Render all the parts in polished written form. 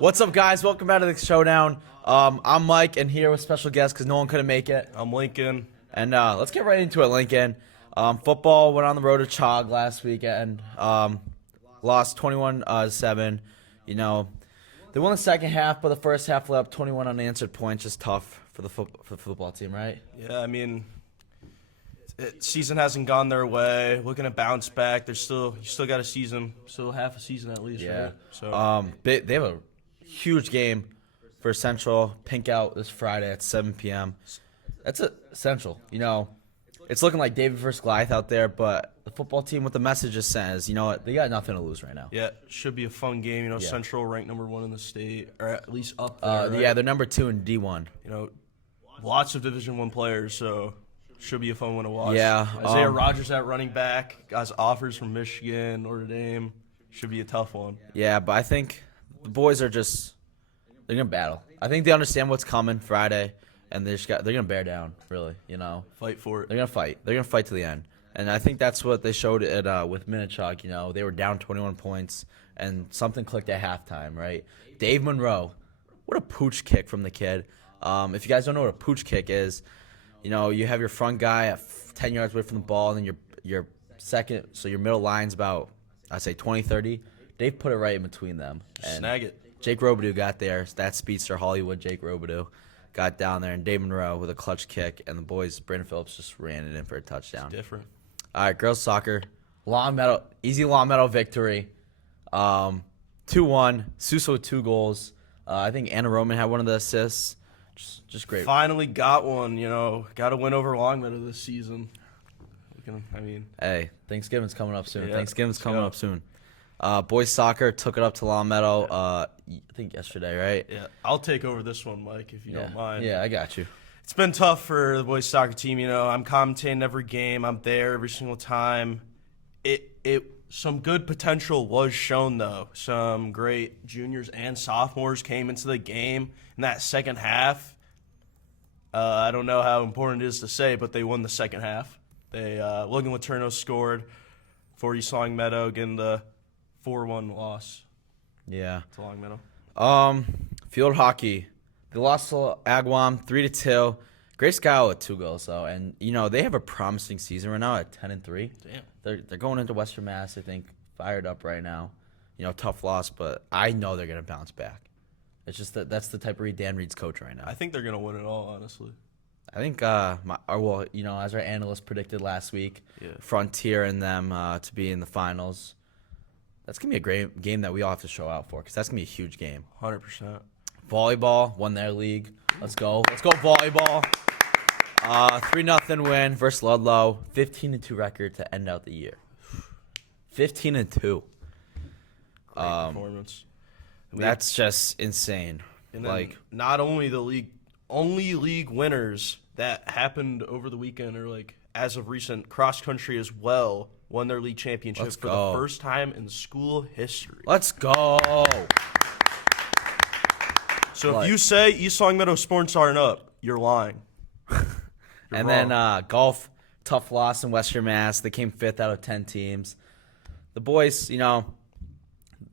What's up, guys? Welcome back to the Showdown. I'm Mike, and here with special guest because no one couldn't make it. I'm Lincoln. And let's get right into it, Lincoln. Football went on the road to Chog last weekend. Lost 21-7. You know, they won the second half, but the first half led up 21 unanswered points. Just tough for the football team, right? Yeah, I mean, season hasn't gone their way. Looking to bounce back. You still got a season, still half a season at least. Yeah. Right? So they have a huge game for Central. Pink out this Friday at 7 p.m. That's Central. You know, it's looking like David versus Goliath out there, but the football team with the message just says, you know what, they got nothing to lose right now. yeah, should be a fun game. You know, Yeah. Central ranked #1 in the state, or at least up there. Right? Yeah, they're number 2 in D1. You know, lots of Division I players, so should be a fun one to watch. Yeah, Isaiah Rogers at running back. Guys, offers from Michigan, Notre Dame. Should be a tough one. Yeah, but I think the boys are just they're gonna battle. I think they understand what's coming Friday, and they're gonna bear down. Really, you know, Fight for it. they're gonna fight. They're gonna fight to the end, and I think that's what they showed at with Minnetonka. You know, they were down 21 points, and something clicked at halftime. Right, Dave Monroe, what a pooch kick from the kid. If you guys don't know what a pooch kick is, you know, you have your front guy at 10 yards away from the ball, and then your second, so your middle line's about, I'd say 20, 30. Dave put it right in between them. Just And snag it. Jake Robidoux got there. That speedster Hollywood Jake Robidoux got down there, and Dave Monroe with a clutch kick, and the boys, Brandon Phillips, just ran it in for a touchdown. Different. All right, girls soccer, easy Long Meadow victory, 2-1. Suso with 2 goals. I think Anna Roman had one of the assists. Just great. Finally got one, you know. Got to win over Longmeadow this season. Hey, Thanksgiving's coming up soon. Yeah, Thanksgiving's let's coming go. up soon. Boys soccer took it up to Long Meadow, I think yesterday, right? Yeah, I'll take over this one, Mike, if you don't mind. Yeah, I got you. It's been tough for the boys soccer team, you know. I'm commentating every game. I'm there every single time. Some good potential was shown, though. Some great juniors and sophomores came into the game in that second half. I don't know how important it is to say, but they won the second half. Logan Laterno scored for East Longmeadow, getting the 4-1 loss Yeah. to Longmeadow. Field hockey. They lost to Agawam 3-2. Grace Gile with 2 goals though, and you know they have a promising season right now at 10-3. Damn. They're going into Western Mass, I think, fired up right now. You know, tough loss, but I know they're gonna bounce back. It's just that's the type of Reed Dan Reed's coach right now. I think they're going to win it all, honestly. I think as our analyst predicted last week, Yeah. Frontier and them to be in the finals. That's gonna be a great game that we all have to show out for because that's gonna be a huge game. 100%. Volleyball won their league. Let's go volleyball. 3-0 win versus Ludlow. 15-2 record to end out the year. 15-2. Great performance. That's just insane. And then not only the league winners that happened over the weekend, or like as of recent, cross country as well won their league championship Let's for go. the first time in school history. Let's go. So if you say East Longmeadow sports aren't up, you're lying. And wrong. then golf, tough loss in Western Mass. They came 5th out of 10 teams. The boys, you know,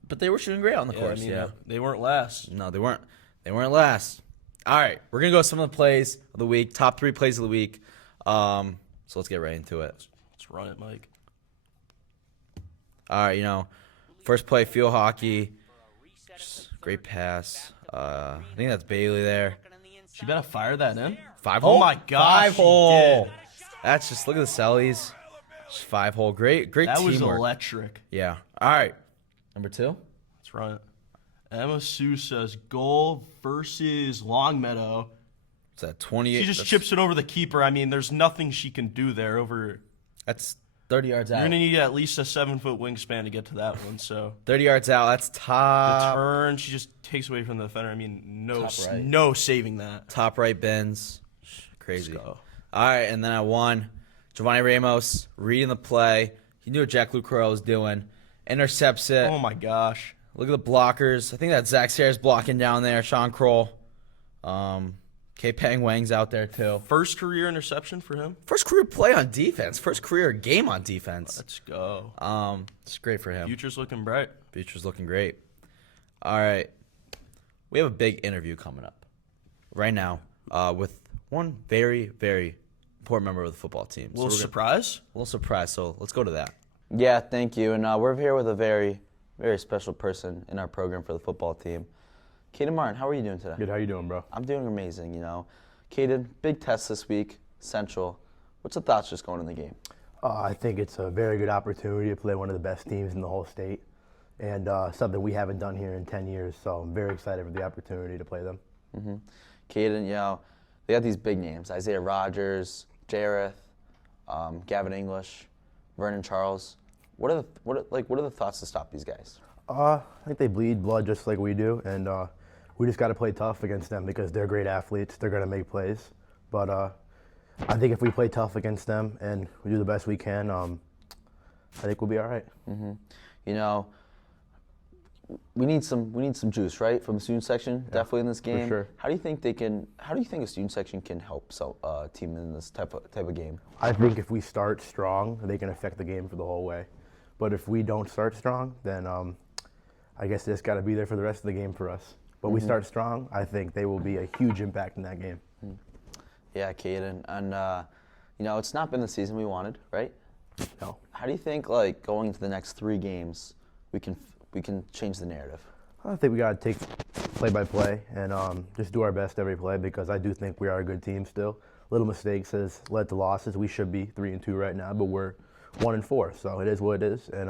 but they were shooting great on the course. They weren't last. No, they weren't. They weren't last. All right, we're gonna go with some of the plays of the week. Top 3 plays of the week. So let's get right into it. Let's run it, Mike. All right, you know, first play, field hockey. Just great pass. I think that's Bailey there. She better fire that in. 5-hole. Oh my gosh, 5-hole. she did. That's just look at the Sellies. Just 5-hole. Great That was teamwork. electric. Yeah. All right. Number 2. Let's run it. Emma Sousa's goal versus Longmeadow. It's at 28. She just chips it over the keeper. I mean, there's nothing she can do there. That's 30 yards out. You're gonna need at least a 7-foot wingspan to get to that one. So 30 yards out. That's the top turn, she just takes away from the defender. I mean, Top right. no saving that. top right bins. Crazy. Let's go. All right, and then at 1, Giovanni Ramos reading the play. He knew what Jack Lucero was doing. Intercepts it. Oh my gosh. Look at the blockers. I think that's Zach Sayers blocking down there. Sean Kroll. K. Peng Wang's out there too. First career interception for him. First career play on defense. First career game on defense. Let's go. It's great for him. Future's looking bright. Future's looking great. All right. we have a big interview coming up right now with one very, very important member of the football team. A little surprise? A little surprise, so let's go to that. Yeah, thank you. And we're here with a very, very special person in our program for the football team. Caden Martin, how are you doing today? Good, how you doing, bro? I'm doing amazing, Caden, big test this week, Central. What's the thoughts just going in the game? I think it's a very good opportunity to play one of the best teams in the whole state, and something we haven't done here in 10 years, so I'm very excited for the opportunity to play them. Caden, they got these big names, Isaiah Rogers, Jareth, Gavin English, Vernon Charles. What are the thoughts to stop these guys? I think they bleed blood just like we do, and we just got to play tough against them because they're great athletes. They're going to make plays. But I think if we play tough against them and we do the best we can, I think we'll be all right. We need some juice, right, from the student section, definitely in this game. sure. How do you think a student section can help a team in this type of game? I think if we start strong, they can affect the game for the whole way. But if we don't start strong, then I guess they just got to be there for the rest of the game for us. But we start strong, I think they will be a huge impact in that game. Yeah, Caden, and it's not been the season we wanted, right? No. How do you think, going into the next 3 games, we can change the narrative? I think we got to take play by play and just do our best every play because I do think we are a good team still. Little mistakes has led to losses. We should be 3-2 right now, but we're 1-4, so it is what it is. And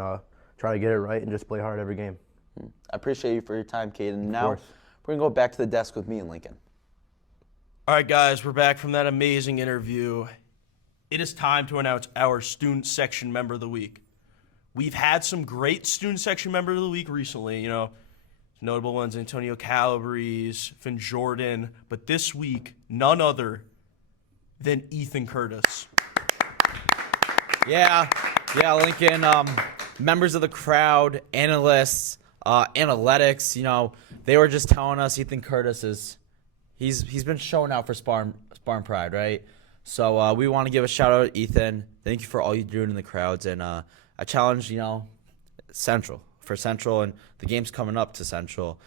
try to get it right and just play hard every game. I appreciate you for your time, Caden. Now course. we're gonna go back to the desk with me and Lincoln. All right, guys, we're back from that amazing interview. It is time to announce our student section member of the week. We've had some great student section member of the week recently, notable ones, Antonio Calabrese, Finn Jordan, but this week, none other than Ethan Curtis. Yeah, Lincoln. Members of the crowd, analysts, analytics. They were just telling us Ethan Curtis he's been showing out for Spartan Pride, right? So we want to give a shout out to Ethan. Thank you for all you're doing in the crowds, and I challenge Central, and the game's coming up to Central.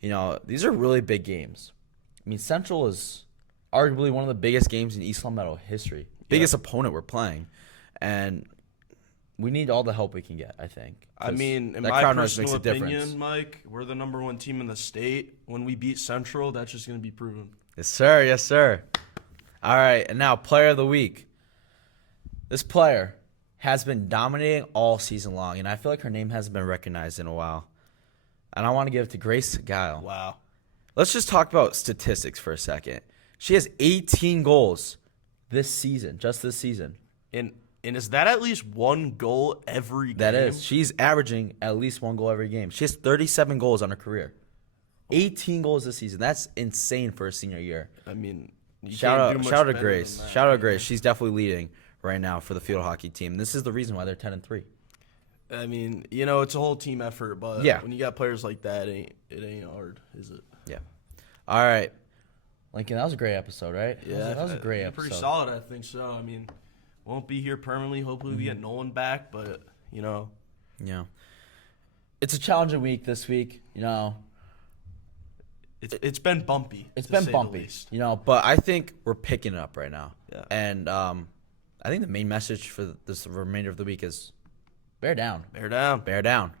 These are really big games. I mean, Central is arguably one of the biggest games in East Long Meadow history. Biggest opponent we're playing, and we need all the help we can get, I think. I mean, in that my crowd noise personal makes a opinion, difference. Mike, we're the number 1 team in the state. When we beat Central, that's just going to be proven. Yes, sir. Yes, sir. All right, and now player of the week. This player has been dominating all season long, and I feel like her name hasn't been recognized in a while. And I want to give it to Grace Guile. Wow. Let's just talk about statistics for a second. She has 18 goals this season, just this season. And is that at least 1 goal every game? That is. She's averaging at least 1 goal every game. She has 37 goals on her career. 18 goals this season. That's insane for a senior year. I mean, Shout out to Grace. Grace. Shout out to Grace. She's definitely leading right now for the field hockey team. This is the reason why they're 10-3. I mean, it's a whole team effort, but Yeah. when you got players like that, it ain't hard, is it? Yeah. All right. Lincoln, that was a great episode, right? Yeah, That was a great episode. Pretty solid, I think so. I mean, won't be here permanently. Hopefully we get Nolan back, but, Yeah. It's a challenging week this week, It's been bumpy. It's to been say the bumpy, least. but I think we're picking it up right now. Yeah. And I think the main message for this remainder of the week is bear down. Bear down. Bear down.